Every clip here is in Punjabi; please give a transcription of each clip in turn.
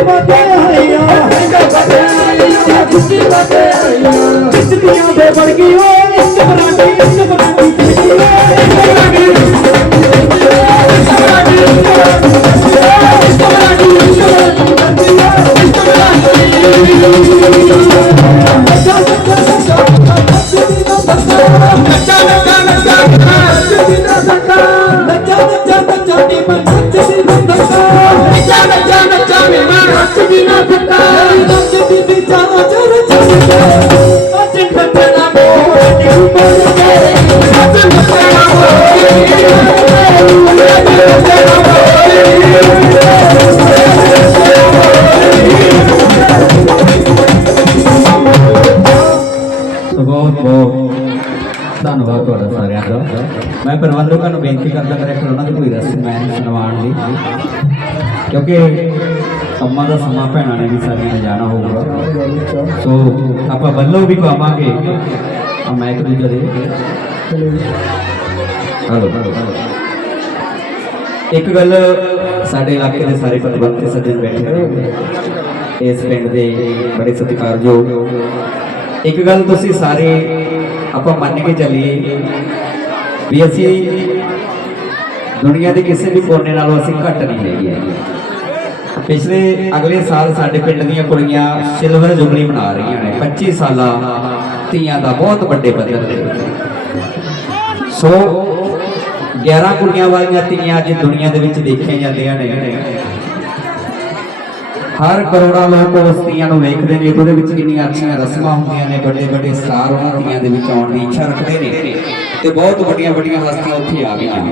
তোমাকে ਧੰਨਵਾਦ ਤੁਹਾਡਾ ਸਾਰਿਆਂ ਦਾ। ਮੈਂ ਪ੍ਰਬੰਧਕਾਂ ਨੂੰ ਬੇਨਤੀ ਕਰਦਾ, ਮੇਰੇ ਕੋਲ ਉਹਨਾਂ ਦੀ ਕੋਈ ਰਸਮ ਮੈਂ ਸੁਣਵਾਉਣ ਦੀ। ਕਿਉਂਕਿ ਕੰਮਾਂ ਦਾ ਸਮਾਂ ਭੈਣਾਂ ਨੇ ਵੀ ਸਾਰੀਆਂ ਨੇ ਜਾਣਾ ਹੋਊਗਾ। ਸੋ ਆਪਾਂ ਵੱਲੋਂ ਵੀ ਪਾਵਾਂਗੇ। ਆ ਮੈਂ ਇੱਕ ਦੂਜੇ ਦੇ ਹਲੋ ਇੱਕ ਗੱਲ ਸਾਡੇ ਇਲਾਕੇ ਦੇ ਸਾਰੇ ਪ੍ਰਬੰਧਕ ਸੱਜਣ ਬੈਠੇ ਨੇ। ਇਸ ਪਿੰਡ ਦੇ ਬੜੇ ਸਤਿਕਾਰਯੋਗ। ਇੱਕ ਗੱਲ ਤੁਸੀਂ ਸਾਰੇ ਆਪਾਂ ਮੰਨ ਕੇ ਚੱਲੀਏ ਵੀ ਅਸੀਂ ਦੁਨੀਆ ਦੇ ਕਿਸੇ ਵੀ ਕੋਨੇ ਨਾਲੋਂ ਅਸੀਂ ਘੱਟ ਨਹੀਂ ਹੈਗੇ। ਪਿਛਲੇ ਅਗਲੇ ਸਾਲ ਸਾਡੇ ਪਿੰਡ ਦੀਆਂ ਕੁੜੀਆਂ ਸਿਲਵਰ ਜੁਬਲੀ ਮਨਾ ਰਹੀਆਂ ਨੇ। 25 ਸਾਲਾਂ ਧੀਆਂ ਦਾ ਬਹੁਤ ਵੱਡੇ ਪੱਧਰ ਤੇ। ਸੋ 11 ਕੁੜੀਆਂ ਵਾਲੀਆਂ ਧੀਆਂ ਅੱਜ ਦੁਨੀਆ ਦੇ ਵਿੱਚ ਦੇਖੀਆਂ ਜਾਂਦੀਆਂ ਨੇ। ਹਰ ਕਰੋੜਾਂ ਲੋਕ ਉਸ ਧੀਆਂ ਨੂੰ ਵੇਖਦੇ ਨੇ, ਉਹਦੇ ਵਿੱਚ ਕਿੰਨੀਆਂ ਅੱਛੀਆਂ ਰਸਮਾਂ ਹੁੰਦੀਆਂ ਨੇ ਵੱਡੇ ਵੱਡੇ ਸਟਾਰ ਉਹਨਾਂ ਧੀਆਂ ਦੇ ਵਿੱਚ ਆਉਣ ਦੀ ਇੱਛਾ ਰੱਖਦੇ ਨੇ। ਤੇ ਬਹੁਤ ਵੱਡੀਆਂ ਵੱਡੀਆਂ ਹਸਤੀਆਂ ਉੱਥੇ ਆ ਗਈਆਂ।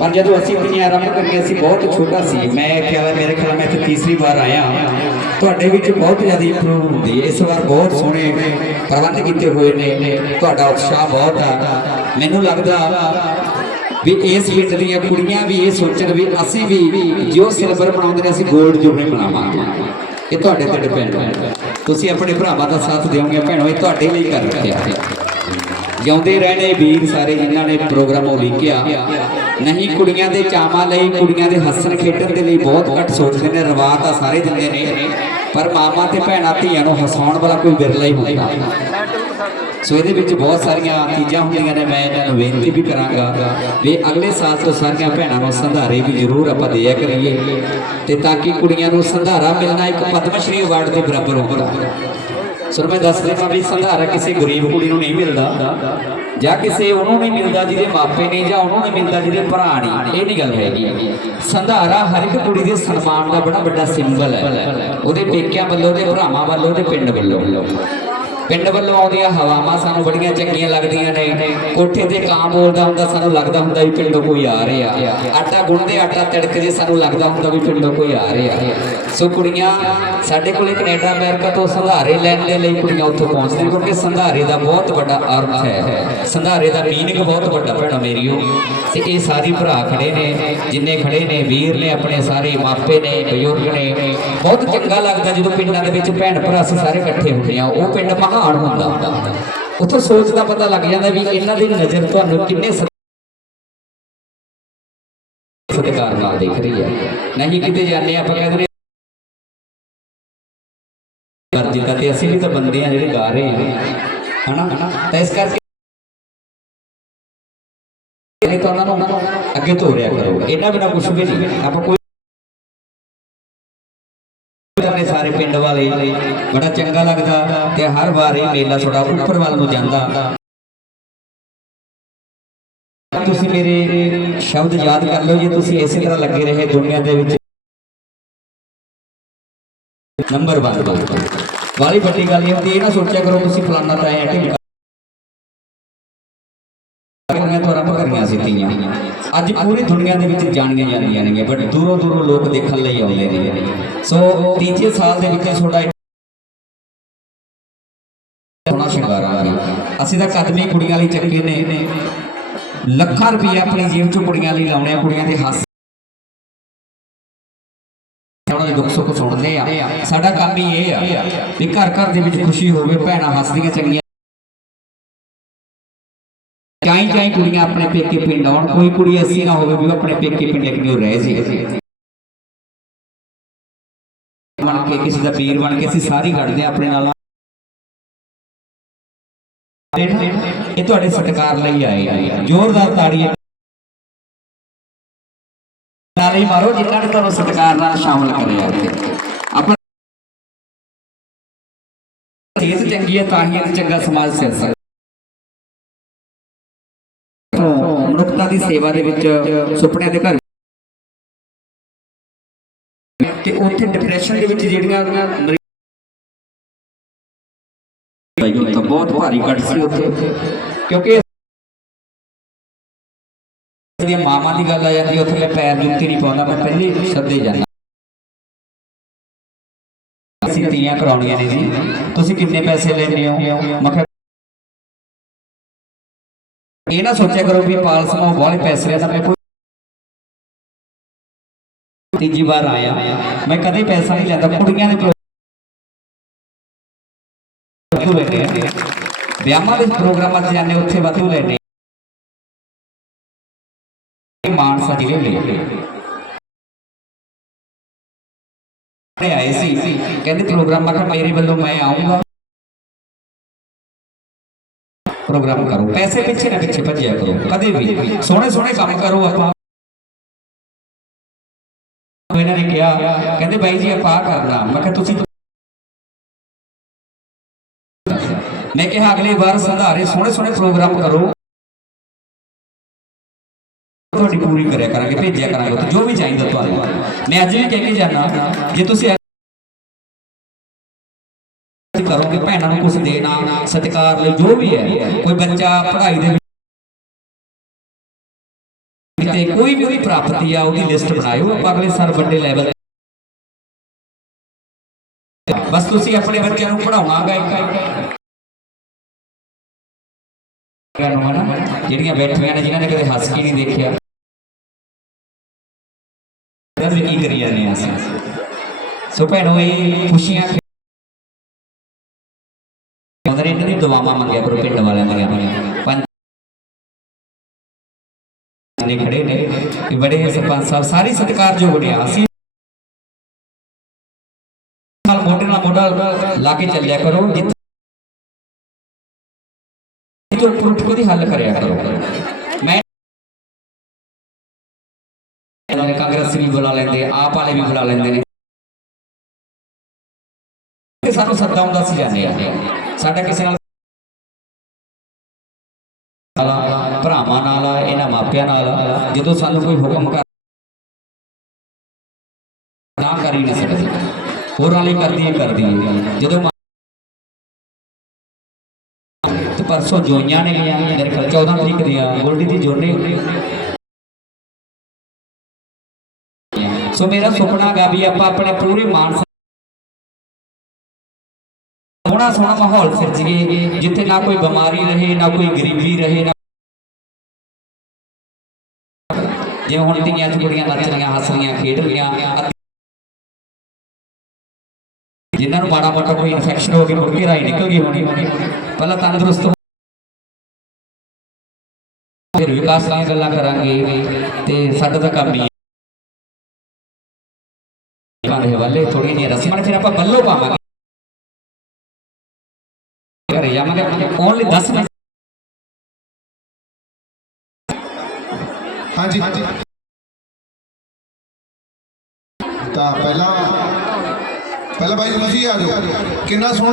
ਪਰ ਜਦੋਂ ਅਸੀਂ ਧੀਆਂ ਆਰੰਭ ਕਰੀਏ ਅਸੀਂ ਬਹੁਤ ਛੋਟਾ ਸੀ, ਮੈਂ ਖਿਆਲ ਮੇਰੇ ਖਿਆਲ ਹੈ ਮੈਂ ਇੱਥੇ ਤੀਸਰੀ ਵਾਰ ਆਇਆ ਤੁਹਾਡੇ ਵਿੱਚ ਬਹੁਤ ਜ਼ਿਆਦਾ ਇੰਪਰੂਵ ਹੁੰਦੀ ਹੈ। ਇਸ ਵਾਰ ਬਹੁਤ ਸੋਹਣੇ ਪ੍ਰਬੰਧ ਕੀਤੇ ਹੋਏ ਨੇ। ਤੁਹਾਡਾ ਉਤਸ਼ਾਹ ਬਹੁਤ ਆ। ਮੈਨੂੰ ਲੱਗਦਾ ਵੀ ਇਸ ਪਿੰਡ ਦੀਆਂ ਕੁੜੀਆਂ ਵੀ ਇਹ ਸੋਚਣ ਵੀ ਅਸੀਂ ਵੀ ਜੋ ਸਿਲਵਰ ਬਣਾਉਂਦੇ ਨੇ, ਅਸੀਂ 골ਡ ਜੁਬਲੀ ਬਣਾਵਾਂਗੇ। ਇਹ ਤੁਹਾਡੇ ਤੇ ਡਿਪੈਂਡ ਹੈ। ਤੁਸੀਂ ਆਪਣੇ ਭਰਾਵਾਂ ਦਾ ਸਾਥ ਦਿਓਗੇ, ਭੈਣੋ, ਇਹ ਤੁਹਾਡੇ ਲਈ ਕਰ ਰੱਖਿਆ। ਜਿਉਂਦੇ ਰਹਿਣੇ ਵੀਰ ਸਾਰੇ ਜਿਨ੍ਹਾਂ ਨੇ ਪ੍ਰੋਗਰਾਮ ਉਲੀਕਿਆ ਨਹੀਂ, ਕੁੜੀਆਂ ਦੇ ਚਾਵਾਂ ਲਈ, ਕੁੜੀਆਂ ਦੇ ਹੱਸਣ ਖੇਡਣ ਦੇ ਲਈ ਬਹੁਤ ਘੱਟ ਸੋਚਦੇ ਨੇ, ਰਵਾਜ ਤਾਂ ਸਾਰੇ ਦਿੰਦੇ ਨੇ। ਪਰ ਮਾਮਾ ਤੇ ਭੈਣਾਂ ਧੀਆਂ ਨੂੰ ਹਸਾਉਣ ਵਾਲਾ ਕੋਈ ਵਿਰਲਾ ਹੀ ਹੁੰਦਾ। ਸੋ ਇਹਦੇ ਵਿੱਚ ਬਹੁਤ ਸਾਰੀਆਂ ਚੀਜ਼ਾਂ ਹੁੰਦੀਆਂ ਨੇ, ਮੈਂ ਇਹਨਾਂ ਨੂੰ ਬੇਨਤੀ ਵੀ ਕਰਾਂਗਾ ਵੀ ਅਗਲੇ ਸਾਲ ਤੋਂ ਸਾਰੀਆਂ ਭੈਣਾਂ ਨੂੰ ਸੰਧਾਰੇ ਵੀ ਜ਼ਰੂਰ ਆਪਾਂ ਦਿਆ ਕਰੀਏ। ਤੇ ਤਾਂ ਕਿ ਕੁੜੀਆਂ ਨੂੰ ਸੰਧਾਰਾ ਮਿਲਣਾ ਇੱਕ ਪਦਮ ਸ਼੍ਰੀ ਅਵਾਰਡ ਦੇ ਬਰਾਬਰ ਹੋਵੇ। ਸੋ ਮੈਂ ਦੱਸ ਦਿੰਦਾ ਵੀ ਸੰਧਾਰਾ ਕਿਸੇ ਗਰੀਬ ਕੁੜੀ ਨੂੰ ਨਹੀਂ ਮਿਲਦਾ। ਜਾਂ ਕਿਸੇ ਉਹਨੂੰ ਨਹੀਂ ਮਿਲਦਾ ਜਿਹਦੇ ਮਾਪੇ ਨਹੀਂ ਜਾਂ ਉਹਨੂੰ ਨਹੀਂ ਮਿਲਦਾ ਜਿਹਦੇ ਭਰਾ ਨਹੀਂ ਇਹ ਨਹੀਂ ਗੱਲ ਹੈਗੀ। ਸੰਧਾਰਾ ਹਰ ਇੱਕ ਕੁੜੀ ਦੇ ਸਨਮਾਨ ਦਾ ਬੜਾ ਵੱਡਾ ਸਿੰਬਲ ਹੈ। ਉਹਦੇ ਪੇਕਿਆਂ ਵੱਲੋਂ, ਉਹਦੇ ਭਰਾਵਾਂ ਵੱਲੋਂ, ਉਹਦੇ ਪਿੰਡ ਵੱਲੋਂ। ਪਿੰਡ ਵੱਲੋਂ ਆਉਂਦੀਆਂ ਹਵਾਵਾਂ ਸਾਨੂੰ ਬੜੀਆਂ ਚੰਗੀਆਂ ਲੱਗਦੀਆਂ ਨੇ। ਕੋਠੇ ਤੇ ਕਾਂ ਬੋਲਦਾ ਹੁੰਦਾ, ਸਾਨੂੰ ਲੱਗਦਾ ਹੁੰਦਾ ਵੀ ਪਿੰਡੋਂ ਕੋਈ ਆ ਰਿਹਾ। ਆਟਾ ਗੁੰਨਦੇ ਆਟਾ ਤੜਕ ਸਾਨੂੰ ਲੱਗਦਾ ਹੁੰਦਾ ਵੀ ਪਿੰਡੋਂ ਕੋਈ ਆ ਰਿਹਾ। ਸੋ ਕੁੜੀਆਂ, ਸਾਡੇ ਕੋਲੇ ਕੈਨੇਡਾ, ਅਮਰੀਕਾ ਤੋਂ ਸੰਧਾਰੇ ਲੈਣ ਦੇ ਲਈ ਕੁੜੀਆਂ ਉੱਥੋਂ ਪਹੁੰਚਦੀਆਂ ਕਿਉਂਕਿ ਸੰਧਾਰੇ ਦਾ ਬਹੁਤ ਵੱਡਾ ਅਰਥ ਹੈ। ਸੰਧਾਰੇ ਦਾ ਮੀਨਿੰਗ ਬਹੁਤ ਵੱਡਾ ਭੈਣਾ ਮੇਰੀਓ। ਤੇ ਇਹ ਸਾਰੇ ਭਰਾ ਖੜੇ ਨੇ, ਜਿੰਨੇ ਖੜੇ ਨੇ, ਵੀਰ ਨੇ, ਆਪਣੇ ਸਾਰੇ ਮਾਪੇ ਨੇ, ਬਜ਼ੁਰਗ ਨੇ। ਬਹੁਤ ਚੰਗਾ ਲੱਗਦਾ ਜਦੋਂ ਪਿੰਡਾਂ ਦੇ ਵਿੱਚ ਭੈਣ ਭਰਾ ਅਸੀਂ ਸਾਰੇ ਇਕੱਠੇ ਹੁੰਦੇ ਆ ਉਹ ਪਿੰਡ ਮਹਾਨ ਹੁੰਦਾ। ਉੱਥੋਂ ਸੋਚ ਦਾ ਪਤਾ ਲੱਗ ਜਾਂਦਾ ਵੀ ਇਹਨਾਂ ਦੀ ਨਜ਼ਰ ਤੁਹਾਨੂੰ ਕਿੰਨੇ ਸਤਿਕਾਰ ਨਾਲ ਦੇਖ ਰਹੀ ਹੈ। ਨਹੀਂ ਕਿਤੇ ਜਾਂਦੇ ਆਪਾਂ ਕਹਿੰਦੇ ਨੇ ਕਰਦੀ ਤੇ ਅਸੀਂ ਵੀ ਤਾਂ ਬੰਦੇ ਆ ਜਿਹੜੇ ਗਾ ਰਹੇ ਹਾਂ ਹਨਾ? ਤਾਂ ਇਸ ਕਰਕੇ ਨਹੀਂ ਤਾਂ ਉਹਨਾਂ ਨੂੰ ਅੱਗੇ ਤੋਰਿਆ ਕਰੋ। ਇਹਨਾਂ ਬਿਨਾ ਕੁਝ ਵੀ ਨਹੀਂ। ਆਪਾਂ ਕੋਈ ਕਰਨੇ ਸਾਰੇ ਪਿੰਡ ਵਾਲੇ। ਬੜਾ ਚੰਗਾ ਲੱਗਦਾ ਤੇ ਹਰ ਵਾਰ ਇਹ ਮੇਲਾ ਥੋੜਾ ਉੱਪਰ ਵੱਲ ਨੂੰ ਜਾਂਦਾ। ਤੁਸੀਂ ਮੇਰੇ ਸ਼ਬਦ ਯਾਦ ਕਰ ਲਓ, ਜੇ ਤੁਸੀਂ ਇਸੇ ਤਰ੍ਹਾਂ ਲੱਗੇ ਰਹੇ ਦੁਨੀਆ ਦੇ ਵਿੱਚ। ਨੰਬਰ 1 ਵਾਲੀ ਵੱਡੀ ਗੱਲ ਇਹ ਹੁੰਦੀ ਇਹ ਨਾ ਸੋਚਿਆ ਕਰੋ ਤੁਸੀਂ ਫਲਾਨਾ ਤਾਂ ਐ ਢਿੱਡ ਮੈਂ ਤੋਂ ਆਰੰਭ ਕਰੀਆਂ ਸੀ ਤੀਆਂ। ਅੱਜ ਪੂਰੀ ਦੁਨੀਆ ਦੇ ਵਿੱਚ ਜਾਣੀਆਂ ਜਾਂਦੀਆਂ ਨੇ ਬਟ ਦੂਰੋਂ ਦੂਰੋਂ ਲੋਕ ਦੇਖਣ ਲਈ ਆਉਂਦੇ ਨੇ। ਸੋ ਤੀਜੇ ਸਾਲ ਦੇ ਵਿੱਚ ਤੁਹਾਡਾ ਸੋਹਣਾ ਸ਼ਿੰਗਾਰਾਂਗੇ ਅਸੀਂ ਤਾਂ ਕਦਮੀ ਕੁੜੀਆਂ ਲਈ ਚੱਕੇ ਨੇ। ਲੱਖਾਂ ਰੁਪਏ ਆਪਣੀ ਜੇਬ ਚੋਂ ਕੁੜੀਆਂ ਲਈ ਲਾਉਣੇ ਆ, ਕੁੜੀਆਂ ਦੇ ਹੱਸ ਉਹਨਾਂ ਦੇ ਦੁੱਖ ਸੁੱਖ ਸੁਣਦੇ ਆ। ਸਾਡਾ ਕੰਮ ਹੀ ਇਹ ਆ ਵੀ ਘਰ ਘਰ ਦੇ ਵਿੱਚ ਖੁਸ਼ੀ ਹੋਵੇ, ਭੈਣਾਂ ਹੱਸਦੀਆਂ ਚੰਗੀਆਂ ਚਾਈ ਚਾਈ ਕੁੜੀਆਂ ਆਪਣੇ ਪੇਕੇ ਪਿੰਡ ਆਉਣ, ਕੋਈ ਕੁੜੀ ਐਸੀ ਨਾ ਹੋਵੇ ਵੀ ਉਹ ਆਪਣੇ ਪੇਕੇ ਪਿੰਡ ਇੱਕ ਨੂੰ ਰਹਿ ਜੇ। ਕੇ ਕਿਸੇ ਦਾ ਵੀਰ ਬਣ ਕੇ ਅਸੀਂ ਸਾਰੀ ਕੱਢਦੇ ਹਾਂ ਆਪਣੇ ਨਾਲ। ਇਹ ਤੁਹਾਡੇ ਸਤਿਕਾਰ ਲਈ ਆਏ ਆ। ਜ਼ੋਰਦਾਰ ਤਾੜੀਆਂ। ਨਾਲੇ ਮਾਰੋ, ਜਿਨ੍ਹਾਂ ਨੇ ਤੁਹਾਨੂੰ ਸਤਿਕਾਰ ਨਾਲ ਸ਼ਾਮਲ ਕਰਿਆ। ਇੱਥੇ ਸਿਹਤ ਚੰਗੀ ਹੈ, ਤਾਂ ਹੀ ਚੰਗਾ ਸਮਾਜ ਸਿਰ ਸਕਦਾ। ਦੀ ਸੇਵਾ ਦੇ ਵਿੱਚ ਸੁਪਨਿਆਂ ਦੇ ਘਰ ਤੇ ਉੱਥੇ ਡਿਪਰੈਸ਼ਨ ਦੇ ਵਿੱਚ ਜਿਹੜੀਆਂ ਮਰੀ- ਬਹੁਤ ਭਾਰੀ ਕੱਟ ਸੀ ਉੱਥੇ। ਕਿਉਂਕਿ ਜਿਹੜੀ ਮਾਮਾ ਦੀ ਗੱਲ ਆ ਜਾਂਦੀ ਉੱਥੇ ਮੈਂ ਪੈਰ ਜੁੱਤੀ ਨਹੀਂ ਪਾਉਂਦਾ, ਮੈਂ ਪਹਿਲੇ ਹੀ ਸੱਦੇ ਜਾਂਦਾ। ਅਸੀਂ ਤੀਆਂ ਕਰਾਉਣੀਆਂ ਨੇ ਜੀ। ਤੁਸੀਂ ਕਿੰਨੇ ਪੈਸੇ ਲੈਣੇ ਹੋ? ਮੈਂ ਕਿਹਾ ਇਹ ਨਾ ਸੋਚਿਆ ਕਰੋ ਵੀ ਪਾਲ ਸਮੂਹ ਪੈਸੇ ਆ ਮੈਂ ਕੋਈ ਤੀਜੀ ਵਾਰ ਆਇਆ। ਮੈਂ ਕਦੇ ਪੈਸਾ ਨਹੀਂ ਲੈਂਦਾ। ਕੁੜੀਆਂ ਦੇ ਵਿਆਹਾਂ ਦੇ ਪ੍ਰੋਗਰਾਮਾਂ 'ਚ ਜਾਂਦੇ, ਉੱਥੇ ਵਾਧੂ ਲੈਣੇ ਮਾਨਸਾ ਜ਼ਿਲ੍ਹੇ ਲਈ ਆਏ ਸੀ। ਕਹਿੰਦੇ ਪ੍ਰੋਗਰਾਮ, ਮੈਂ ਕਿਹਾ ਮੇਰੇ ਵੱਲੋਂ ਮੈਂ ਆਉਂਗਾ ਪ੍ਰੋਗਰਾਮ ਕਰੋ। ਪੈਸੇ ਪਿੱਛੇ ਨਾ ਪਿੱਛੇ ਭੱਜਿਆ ਕਰੋ। ਕਦੇ ਵੀ। ਸੋਹਣੇ ਸੋਹਣੇ ਕੰਮ ਕਰੋ ਆਪਾਂ। ਇਹਨਾਂ ਨੇ ਕਿਹਾ, ਕਹਿੰਦੇ ਬਾਈ ਜੀ, ਆਪਾਂ ਕਰਨਾ। ਮੈਂ ਕਿਹਾ, ਤੁਸੀਂ ਮੈਂ ਕਿਹਾ, ਅਗਲੀ ਵਾਰ ਸੰਧਾਰੇ ਸੋਹਣੇ ਸੋਹਣੇ ਪ੍ਰੋਗਰਾਮ ਕਰੋ। ਤੁਹਾਡੀ ਪੂਰੀ ਕਰਿਆ ਕਰਾਂਗੇ, ਭੇਜਿਆ ਕਰਾਂਗੇ, ਜੋ ਵੀ ਚਾਹੀਦਾ ਤੁਹਾਨੂੰ। ਮੈਂ ਅੱਜ ਵੀ ਕਹਿ ਕੇ ਜਾਣਾ ਜੇ ਤੁਸੀਂ ਕਰੋਗੇ ਭੈਣਾਂ ਨੂੰ ਕੁਝ ਦੇਣਾ, ਸਤਿਕਾਰ ਲਈ ਜੋ ਵੀ ਹੈ, ਕੋਈ ਬੱਚਾ ਪੜ੍ਹਾਈ ਦੇ ਤੇ ਕੋਈ ਵੀ ਉਹਦੀ ਪ੍ਰਾਪਤੀ ਆ, ਉਹਦੀ ਲਿਸਟ ਬਣਾਇਓ, ਆਪਾਂ ਅਗਲੇ ਸਾਲ ਵੱਡੇ ਲੈਵਲ ਬਸ ਤੁਸੀਂ ਆਪਣੇ ਬੱਚਿਆਂ ਨੂੰ ਪੜਾਉਣਾਗਾ ਇੱਕ। ਜਿਹੜੀਆਂ ਬੈਠੀਆਂ ਨੇ, ਜਿਨ੍ਹਾਂ ਨੇ ਕਦੇ ਹੱਸ ਕੇ ਨਹੀਂ ਦੇਖਿਆ। ਕੀ ਕਰੀ ਜਾਂਦੇ ਹਾਂ ਸੋ ਭੈਣੋ, ਇਹ ਖੁਸ਼ੀਆਂ ਅੰਦਰ ਇਹਨਾਂ ਦੀ ਦੁਆਵਾਂ ਮੰਗਿਆ ਕਰੋ, ਪਿੰਡ ਵਾਲਿਆਂ ਦੀਆਂ। ਪੰਜ ਨੇ ਖੜੇ ਨੇ ਬੜੇ ਸਰਪੰਚ ਸਾਹਿਬ, ਸਾਰੇ ਸਤਿਕਾਰਯੋਗ ਨੇ। ਅਸੀਂ ਨਾਲ ਮੋਢੇ ਨਾਲ ਮੋਢਾ ਲਾ ਕੇ ਚੱਲਿਆ ਕਰੋ, ਜਿੱਥੇ ਤੋਂ ਉੱਠ ਹੱਲ ਕਰਿਆ ਕਰੋ। ਮੈਂ ਇਹਨਾਂ ਕਾਂਗਰਸ ਵੀ ਬੁਲਾ ਲੈਂਦੇ, ਆਪ ਵਾਲੇ ਵੀ ਬੁਲਾ ਲੈਂਦੇ ਨੇ। ਤੇ ਸਾਨੂੰ ਸੱਦਾ ਹੁੰਦਾ ਸੀ ਜਾਂਦੇ ਆ। ਸਾਡਾ ਕਿਸੇ ਨਾਲ ਭਰਾਵਾਂ ਨਾਲ, ਇਹਨਾਂ ਮਾਪਿਆਂ ਨਾਲ, ਜਦੋਂ ਸਾਨੂੰ ਕੋਈ ਹੁਕਮ ਕਰ ਨਾ ਕਰ ਹੀ ਸਕਦੇ। ਹੋਰਾਂ ਲਈ ਕਰਦੀ ਕਰਦੀ ਜਦੋਂ ਪਰਸੋਂ ਜੋਈਆਂ ਨੇ ਲਿਆ ਮੇਰੇ ਖਿਆਲ 14 ਤਰੀਕ ਦੀਆਂ, ਗੋਲਡੀ ਦੀ ਜੋਨੇ ਸੋ ਮੇਰਾ ਸੁਪਨਾ ਗਾ ਵੀ ਆਪਾਂ ਆਪਣੇ ਪੂਰੇ ਮਾਨਸਾ ਸੋਹਣਾ ਸੋਹਣਾ ਮਾਹੌਲ ਸਿਰਜੀਏ ਜਿੱਥੇ ਨਾ ਕੋਈ ਬਿਮਾਰੀ ਰਹੇ, ਨਾ ਕੋਈ ਗਰੀਬੀ ਰਹੇ, ਨਾ ਜਿਵੇਂ ਹੁਣ ਧੀਆਂ ਚ ਕੁੜੀਆਂ ਨੱਚ ਰਹੀਆਂ, ਹੱਸ ਰਹੀਆਂ, ਖੇਡ ਰਹੀਆਂ ਜਿਨ੍ਹਾਂ ਨੂੰ ਮਾੜਾ ਮੋਟਾ ਕੋਈ ਇਨਫੈਕਸ਼ਨ ਹੋ ਗਈ ਮੁਰਗੇ ਰਾਈ ਨਿਕਲ ਗਈ ਹੋਣੀ, ਪਹਿਲਾਂ ਤੰਦਰੁਸਤ ਹੋ- ਫਿਰ ਵਿਕਾਸ ਦੀਆਂ ਗੱਲਾਂ ਕਰਾਂਗੇ, ਤੇ ਸਾਡਾ ਤਾਂ ਕੰਮ ਹੀ ਦੇ ਵੱਲੇ ਥੋੜੀ ਜਿਹੀ ਰਸਮਾਂ ਨੇ, ਫਿਰ ਆਪਾਂ ਬੱਲੋ ਪਾਵਾਂਗੇ। ਜਾਵਾਂਗੇ ਓਨਲੀ 10 ਮਿੰਟ ਹਾਂਜੀ ਤਾਂ ਪਹਿਲਾਂ ਪਹਿਲਾਂ ਬਾਈ ਤੁਸੀਂ ਆ ਜਾਓ ਕਿੰਨਾ ਸੋਹਣਾ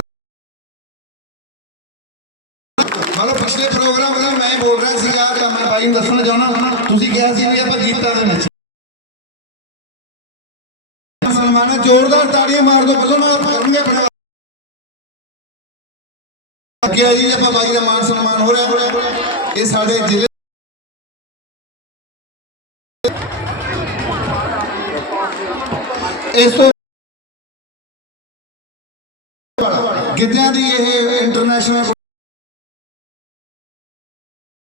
ਹਲੋ ਪਿਛਲੇ ਪ੍ਰੋਗਰਾਮ ਦਾ ਮੈਂ ਬੋਲ ਰਿਹਾ ਸੀਗਾ ਤਾਂ ਮੈਂ ਬਾਈ ਨੂੰ ਦੱਸਣਾ ਚਾਹੁੰਦਾ ਤੁਸੀਂ ਕਿਹਾ ਸੀ ਵੀ ਆਪਾਂ ਗੀਤਾਂ ਦੇ ਵਿੱਚ ਸਨਮਾਨ ਹੈ, ਜ਼ੋਰਦਾਰ ਤਾੜੀਆਂ ਮਾਰ ਦਿਓ ਬੱਲੋਂ ਨਾਲ ਕਰਨਗੇ ਬੜਾ ਅੱਗੇ ਜੀ, ਆਪਾਂ ਬਾਈ ਦਾ ਮਾਨ ਸਨਮਾਨ ਹੋ ਰਿਹਾ। ਇਹ ਸਾਡੇ ਜ਼ਿਲ੍ਹੇ ਇਸ ਤੋਂ ਗਿੱਧਿਆਂ ਦੀ ਇਹ ਇੰਟਰਨੈਸ਼ਨਲ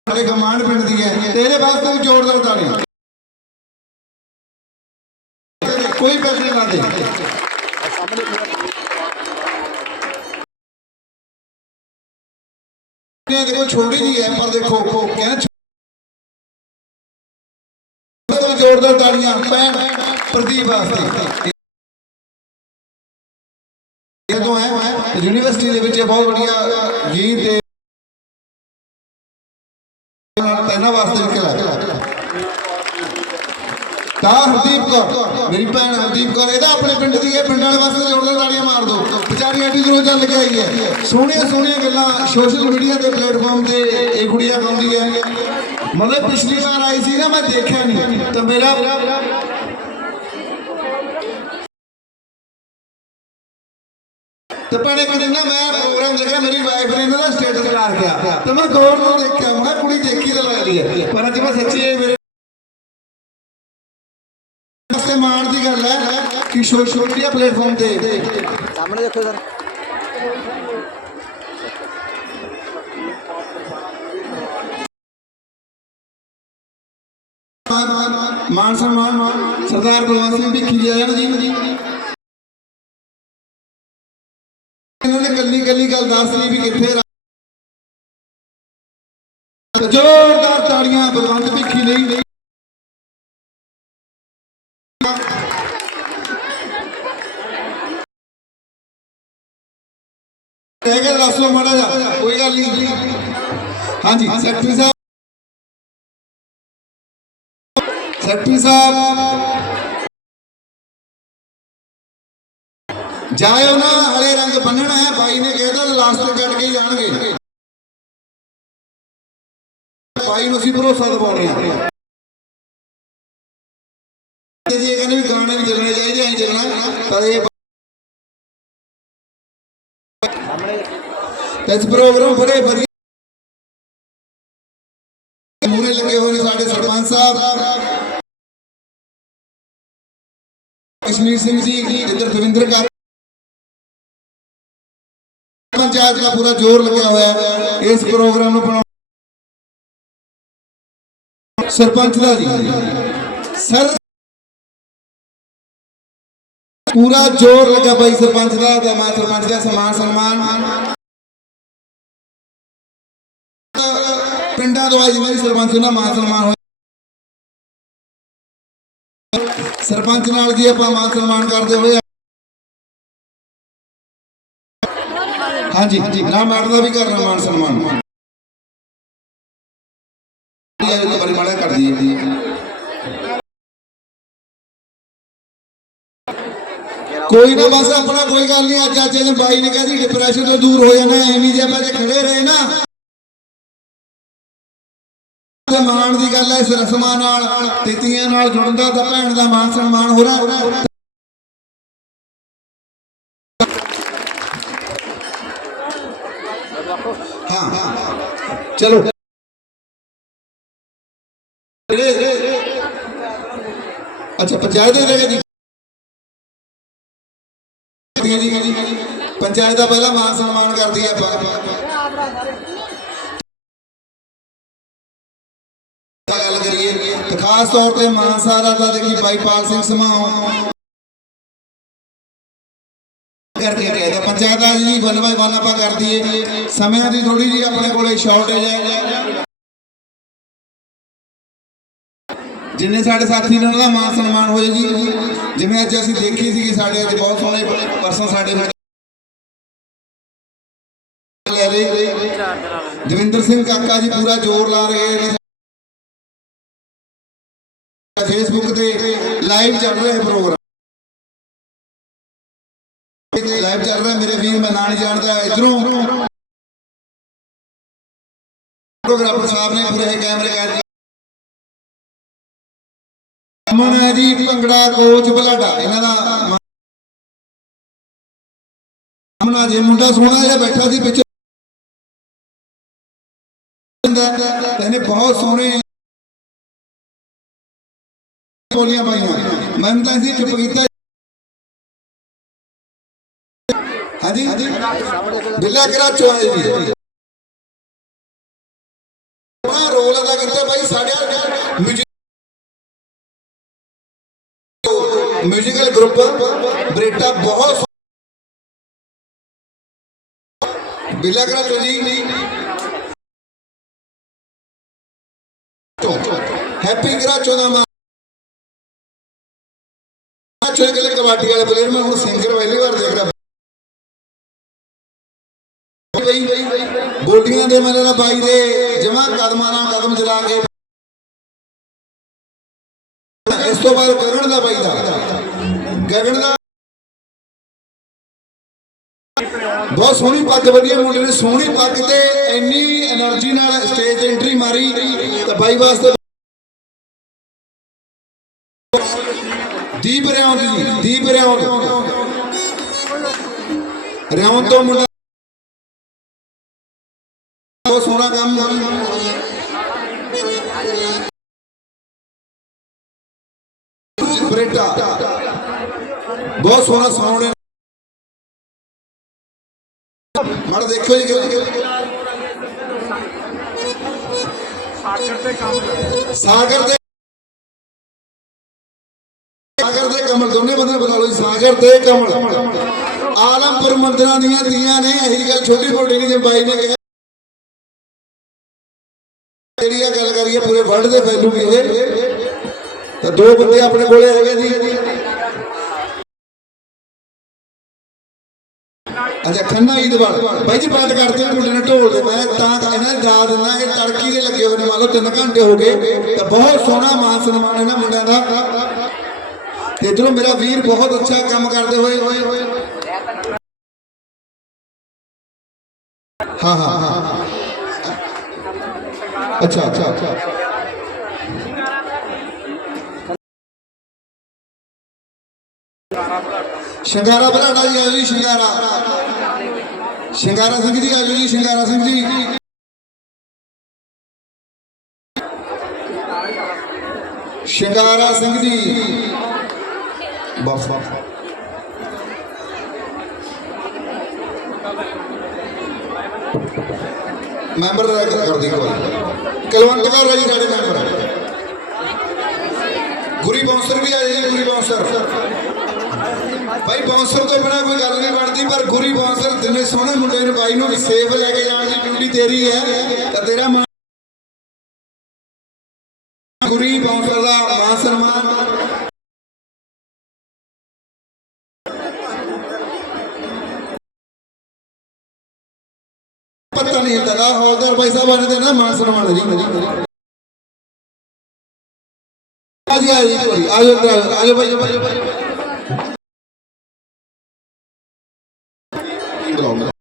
ਸਾਡੇ ਕਮਾਂਡ ਪਿੰਡ ਦੀ ਹੈ ਤੇਰੇ ਵਾਸਤੇ ਵੀ ਜ਼ੋਰਦਾਰ ਤਾੜੀ। ਕੋਈ ਪੈਸੇ ਨਾ ਦੇ। ਦੇਖੋ ਛੋਟੀ ਜੀ ਹੈ ਪਰ ਦੇਖੋ, ਕਹਿੰਦੇ ਜ਼ੋਰਦਾਰ ਤਾੜੀਆਂ, ਭੈਣ, ਪ੍ਰਦੀਪ ਵਾਸਤੇ। ਯੂਨੀਵਰਸਿਟੀ ਦੇ ਵਿੱਚ ਇਹ ਬਹੁਤ ਵਧੀਆ ਗੀਤ ਤੇ ਤੈਨਾਂ ਵਾਸਤੇ ਨਿਕਲਿਆ ਤਾਂ ਹਰਦੀਪ ਕੌਰ, ਮੇਰੀ ਭੈਣ ਹਰਦੀਪ ਕੌਰ, ਇਹਦਾ ਆਪਣੇ ਪਿੰਡ ਦੀ ਹੈ ਪਿੰਡ ਵਾਲੇ ਵਾਸਤੇ ਜੋਰਦਾਰ ਤਾੜੀਆਂ ਮਾਰ ਦਿਓ ਵਿਚਾਰੀ ਐਡੀ ਦੂਰੋਂ ਚੱਲ ਕੇ ਆਈ ਹੈ। ਸੋਹਣੀਆਂ ਸੋਹਣੀਆਂ ਗੱਲਾਂ ਸੋਸ਼ਲ ਮੀਡੀਆ ਦੇ ਪਲੇਟਫਾਰਮ ਤੇ ਇਹ ਕੁੜੀਆਂ ਗਾਉਂਦੀ ਹੈ। ਮਤਲਬ ਪਿਛਲੀ ਵਾਰ ਆਈ ਸੀ ਨਾ, ਮੈਂ ਦੇਖਿਆ ਨਹੀਂ ਤਾਂ ਮੇਰਾ ਤੇ ਭੈਣੇ ਇੱਕ ਨਾ, ਮੈਂ ਪ੍ਰੋਗਰਾਮ ਦੇਖਿਆ, ਮੇਰੀ ਵਾਈਫ ਨੇ ਇਹਨਾਂ ਦਾ ਸਟੇਟਸ ਲਾ ਰੱਖਿਆ ਤੇ ਮੈਂ ਗੌਰ ਨਾਲ ਦੇਖਿਆ, ਮੈਂ ਕਿਹਾ ਕੁੜੀ ਦੇਖੀ ਤਾਂ ਲੱਗਦੀ ਹੈ। ਪਰ ਅੱਜ ਮੈਂ ਸੱਚੀ ਮੇਰੇ ਵਾਸਤੇ ਮਾਣ ਦੀ ਗੱਲ ਹੈ ਕਿ ਸੋਸ਼ਲ ਮੀਡੀਆ ਪਲੇਟਫਾਰਮ ਤੇ ਸਾਹਮਣੇ ਦੇਖੋ ਸਰ ਮਾਨ ਸਨਮਾਨ ਸਰਦਾਰ ਬਲਵੰਤ ਸਿੰਘ ਭਿੱਖੀ ਜੀ ਆਇਆ ਨਾ ਜੀ ਇਹਨਾਂ ਨੇ ਕੱਲੀ ਕੱਲੀ ਗੱਲ ਦੱਸ ਕਹਿ ਕੇ ਦੱਸ ਲਓ ਮਾੜਾ ਜਿਹਾ, ਕੋਈ ਗੱਲ ਨਹੀਂ। ਹਾਂਜੀ, ਸੈਕਟਰੀ ਸਾਹਿਬ। ਸੈਕਟਰੀ ਸਾਹਿਬ। ਜਾਇਓ ਨਾ, ਹਲੇ ਰੰਗ ਬੰਨਣਾ ਹੈ, ਭਾਈ ਨੇ ਕਹਿਦਾ ਲਾਸਟ ਕੱਟ ਕੇ ਜਾਣਗੇ। ਭਾਈ ਨੂੰ ਅਸੀਂ ਭਰੋਸਾ ਦਿਵਾਉਣੇ ਆ ਜੇ ਕਹਿੰਦੇ ਵੀ ਗਾਣੇ ਨਹੀਂ ਚੱਲਣੇ ਚਾਹੀਦੇ ਐਂ ਚੱਲਣਾ। ਪਰ ਇਹ ਇਸ ਪ੍ਰੋਗਰਾਮ ਬੜੇ ਵਧੀਆ ਮੂਰੇ ਲੱਗੇ ਹੋਏ ਨੇ ਸਾਡੇ ਸਰਪੰਚ ਸਾਹਿਬ ਕਸ਼ਮੀਰ ਸਿੰਘ ਜੀ ਇੱਧਰ ਦਵਿੰਦਰ ਕਰ ਪੰਚਾਇਤ ਦਾ ਪੂਰਾ ਜ਼ੋਰ ਲੱਗਿਆ ਹੋਇਆ ਹੈ ਇਸ ਪ੍ਰੋਗਰਾਮ ਨੂੰ ਬਣਾਉਣ ਸਰਪੰਚ ਦਾ ਜੀ ਸਰ ਪੂਰਾ ਜ਼ੋਰ ਲੱਗਾ ਬਾਈ ਸਰਪੰਚ ਦਾ ਤੇ ਮੈਂ ਸਰਪੰਚ ਦਾ ਸਨਮਾਨ ਸਨਮਾਨ। ਪਿੰਡਾਂ ਤੋਂ ਆਏ ਸਰਪੰਚ, ਉਹਨਾਂ ਮਾਨ ਸਨਮਾਨ ਹੋਇਆ। ਸਰਪੰਚ ਨਾਲ ਜੀ ਆਪਾਂ ਮਾਨ ਸਨਮਾਨ ਕਰਦੇ ਹੋਏ ਹਾਂਜੀ ਹਾਂਜੀ ਨਾ ਮੈਡਮ ਦਾ ਵੀ ਕਰਨਾ ਮਾਨ ਸਨਮਾਨ। ਇਹ ਤਾਂ ਬੜੀ ਮਾੜਾ ਕਰ ਦਈਏ ਕੋਈ ਨਾ ਬਸ ਆਪਣਾ ਕੋਈ ਗੱਲ ਨਹੀਂ, ਅੱਜ ਅੱਜ ਇਹਨੇ ਬਾਈ ਨੇ ਕਹਿੰਦੀ ਡਿਪਰੈਸ਼ਨ ਤੋਂ ਦੂਰ ਹੋ ਜਾਣਾ, ਐਵੇਂ ਜੇ ਆਪਾਂ ਜੇ ਖੜੇ ਰਹੇ ਨਾ। ਤੇ ਮਾਣ ਦੀ ਗੱਲ ਹੈ, ਇਸ ਰਸਮਾਂ ਨਾਲ ਤਿਥੀਆਂ ਨਾਲ ਜੁੜਨ ਤਾਂ ਭੈਣ ਦਾ ਮਾਨ ਸਨਮਾਨ ਹੋ ਰਿਹਾ ਹਾਂ। ਚਲੋ। ਅੱਛਾ ਪੰਚਾਇਤ ਦੇ ਦੇਗਾ ਜੀ ਜੀ ਪੰਚਾਇਤ ਦਾ ਪਹਿਲਾ ਮਾਨ ਸਨਮਾਨ ਕਰਦੀ ਆਪਾਂ। ਗੱਲ ਕਰੀਏ, ਤੇ ਖਾਸ ਤੌਰ ਤੇ ਮਾਨਸਾ ਦਾ ਦੇਖੀ ਬਾਈਪਾਲ ਸਿੰਘ ਸਮਾਉ। ਕਰਕੇ ਕਹਿੰਦੇ ਪੰਚਾਇਤ ਰਾਜ ਦੀ ਵਨ ਬਾਈ ਵਨ ਆਪਾਂ ਕਰ ਦਈਏ। ਸਮਿਆਂ ਦੀ ਥੋੜੀ ਜੀ ਆਪਣੇ ਕੋਲੇ ਸ਼ਾਰਟੇਜ ਹੈ। ਜਿੰਨੇ ਸਾਡੇ ਸਾਥੀ ਨੇ ਉਹਨਾਂ ਦਾ ਮਾਨ ਸਨਮਾਨ ਹੋ ਜੀ ਜਿਵੇਂ ਅੱਜ ਅਸੀਂ ਦੇਖੀ ਸੀ ਸਾਡੇ ਅੱਜ ਬਹੁਤ ਸੋਹਣੇ ਪਰਸਨ ਸਾਡੇ ਦਵਿੰਦਰ ਸਿੰਘ ਕਾਕਾ ਜੀ ਪੂਰਾ ਜ਼ੋਰ ਲਾ ਰਹੇ ਨੇ। ਫੇਸਬੁੱਕ ਤੇ ਲਾਈਵ ਚੱਲ ਰਿਹਾ ਪ੍ਰੋਗਰਾਮ ਲਾਈਵ ਚੱਲ ਰਿਹਾ ਮੇਰੇ ਵੀਰ, ਮੈਂ ਨਾਂ ਨਹੀਂ ਜਾਣਦਾ, ਇਧਰੋਂ। ਫੋਟੋਗ੍ਰਾਫਰ ਸਾਹਿਬ ਨੇ ਪੂਰੇ ਕੈਮਰੇ ਕਰ ਅਮਨ ਹੈ ਜੀ ਭੰਗੜਾ ਕੋਚ ਬਲਾਡਾ, ਇਹਨਾਂ ਦਾ ਅਮਨਾ ਜੇ, ਮੁੰਡਾ ਸੋਹਣਾ ਜਿਹਾ ਬੈਠਾ ਸੀ ਪਿੱਛੇ। ਇਹਨੇ ਬਹੁਤ ਸੋਹਣੇ ਬੋਲੀਆਂ ਪਾਈਆਂ। ਮੈਂ ਤਾਂ ਸੀ ਚੁੱਪ ਕੀਤਾ ਹਾਂਜੀ? ਬਿੱਲਾ ਕਰਾ ਚੋਏ ਜੀ? ਰੋਲ ਅਦਾ ਕਰਦਾ ਭਾਈ, ਸਾਡੇ ਮਿਊਜ਼ਿਕ ਮਿਊਜ਼ੀਕਲ ਬਰੇਟਾ ਬਹੁਤ ਬਿੱਲਾ ਕਰਾ ਹੈਪੀ ਕਰਾਚੋ ਦਾ ਮਾਂ ਕਰਾਚੋ ਦੇ ਕਬੱਡੀ ਵਾਲੇ ਪਲੇਅਰ ਮੈਂ ਹੁਣ ਸਿੰਗਰ ਪਹਿਲੀ ਵਾਰ ਦੇਖ ਰਿਹਾ। ਗੋਡੀਆਂ ਦੇ ਮਨ ਨਾਲ ਬਾਈ ਦੇ ਜਮਾ ਕਦਮਾਂ ਨਾਲ ਕਦਮ ਚਲਾ ਕੇ ਇਸ ਤੋਂ ਬਾਅਦ ਕਰਨ ਦਾ ਬਾਈ ਦਾ। ਗਗਨ ਦਾ। ਬਹੁਤ ਸੋਹਣੀ ਪੱਗ, ਵਧੀਆ ਮੁੰਡੇ ਨੇ ਸੋਹਣੀ ਪੱਗ ਤੇ ਇੰਨੀ એનર્ਜੀ ਨਾਲ ਸਟੇਜ ਐਂਟਰੀ ਮਾਰੀ, ਤਾਂ ਬਾਈ ਵਾਸਤੇ ਦੀਪ ਰਿਆਉਂ ਜੀ, ਦੀਪ ਰਿਆਉਂ ਰਿਆਉਂ ਤੋਂ ਮੁੰਡਾ ਬਹੁਤ ਸੋਹਣਾ ਕੰਮ। ਬਰੇਟਾ। ਬਹੁਤ ਸੋਹਣਾ ਸਾਊਂਡ ਹੈ। ਮੜ ਦੇਖੋ ਜੀ। ਸਾਗਰ ਤੇ ਕਮਲ ਸਾਗਰ ਦੇ ਸਾਗਰ ਤੇ ਕਮਲ ਦੋਨੇ ਬੰਦੇ ਬੁਲਾ ਲਓ ਜੀ, ਸਾਗਰ ਤੇ ਕਮਲ। ਆਲਮਪੁਰ ਮੰਦਰਾਂ ਦੀਆਂ ਧੀਆਂ ਨੇ ਇਹੀ ਗੱਲ ਛੋਟੀ ਮੋਟੀ ਨਹੀਂ ਜੇ ਬਾਈ ਨੇ ਕਿਹਾ। ਜਿਹੜੀ ਗੱਲ ਕਰੀਏ ਪੂਰੇ ਵਰਲਡ ਦੇ ਫੈਲੂਗੀ ਇਹ। ਤਾਂ ਦੋ ਬੰਦੇ ਆਪਣੇ ਕੋਲੇ ਹੈਗੇ ਜੀ। ਅੱਛਾ, ਖੰਨਾ ਈਦਵਾਲ ਬਾਈ ਜੀ, ਬਾਤ ਕਰਦੇ ਮੁੰਡੇ ਨੇ ਢੋਲ ਦੇ ਮੈਂ ਤਾਂ ਇਹਨਾਂ ਨੂੰ ਗਾ ਦਿੰਦਾ ਕਿ ਤੜਕੀ ਦੇ ਲੱਗੇ ਹੋਏ ਨੇ, ਮੰਨ ਲਓ 3 ਘੰਟੇ ਹੋ ਗਏ, ਤਾਂ ਬਹੁਤ ਸੋਹਣਾ ਮਾਨ ਸਨਮਾਨ ਇਹਨਾਂ ਮੁੰਡਿਆਂ ਦਾ। ਤੇ ਇਧਰੋਂ ਮੇਰਾ ਵੀਰ ਬਹੁਤ ਅੱਛਾ ਕੰਮ ਕਰਦੇ ਹੋਏ ਹੋਏ ਹੋਏ। ਹਾਂ ਹਾਂ ਹਾਂ। ਅੱਛਾ ਅੱਛਾ ਅੱਛਾ। ਸ਼ਿੰਗਾਰਾ ਬਰਾੜਾ ਜੀ, ਆਜੋ ਜੀ, ਸ਼ਿੰਗਾਰਾ। ਸ਼ਿੰਗਾਰਾ ਸਿੰਘ ਜੀ, ਆਜੋ ਜੀ, ਸ਼ਿੰਗਾਰਾ ਸਿੰਘ ਜੀ। ਸ਼ਿੰਗਾਰਾ ਸਿੰਘ ਜੀ। ਬਸ ਬਸ। ਮੈਂਬਰ ਦਾ ਕਰ ਦੀ ਕੋਲ ਕਲਵੰਤ ਕੌਰ ਰਾਜੀ ਸਾਡੇ ਮੈਂਬਰ। ਗੁਰੀ ਬੌਂਸਰ ਵੀ ਆ ਜੀ, ਗੁਰੀ ਬੌਂਸਰ। ਭਾਈ ਬੌਂਸਰ ਤੋਂ ਬਿਨਾ ਕੋਈ ਗੱਲ ਨਹੀਂ ਬਣਦੀ ਪਰ ਗੁਰੀ ਬੌਂਸਰ ਜਿੰਨੇ ਸੋਹਣੇ ਮੁੰਡੇ ਨੂੰ ਬਾਈ ਨੂੰ ਸੇਫ ਲੈ ਕੇ ਜਾਣ ਦੀ ਡਿਊਟੀ ਤੇਰੀ ਹੈ ਤਾਂ ਤੇਰਾ ਗੁਰੀ ਬੌਂਸਰ ਦਾ ਮਾਨ ਸਨਮਾਨ ਪਤਾ ਨਹੀਂ ਹੁੰਦਾ ਨਾ ਹੌਲਦਾਰ ਭਾਈ ਸਾਹਿਬ ਆਨੇ ਤੇ ਮਾਨ ਸਨਮਾਨ ਜੀ ਆਜੀ ਆਜੀ ਆਜੋ ਆਜੋ ਆਜੋ ਭਾਈ ਭਾਈ இருக்கிறோம்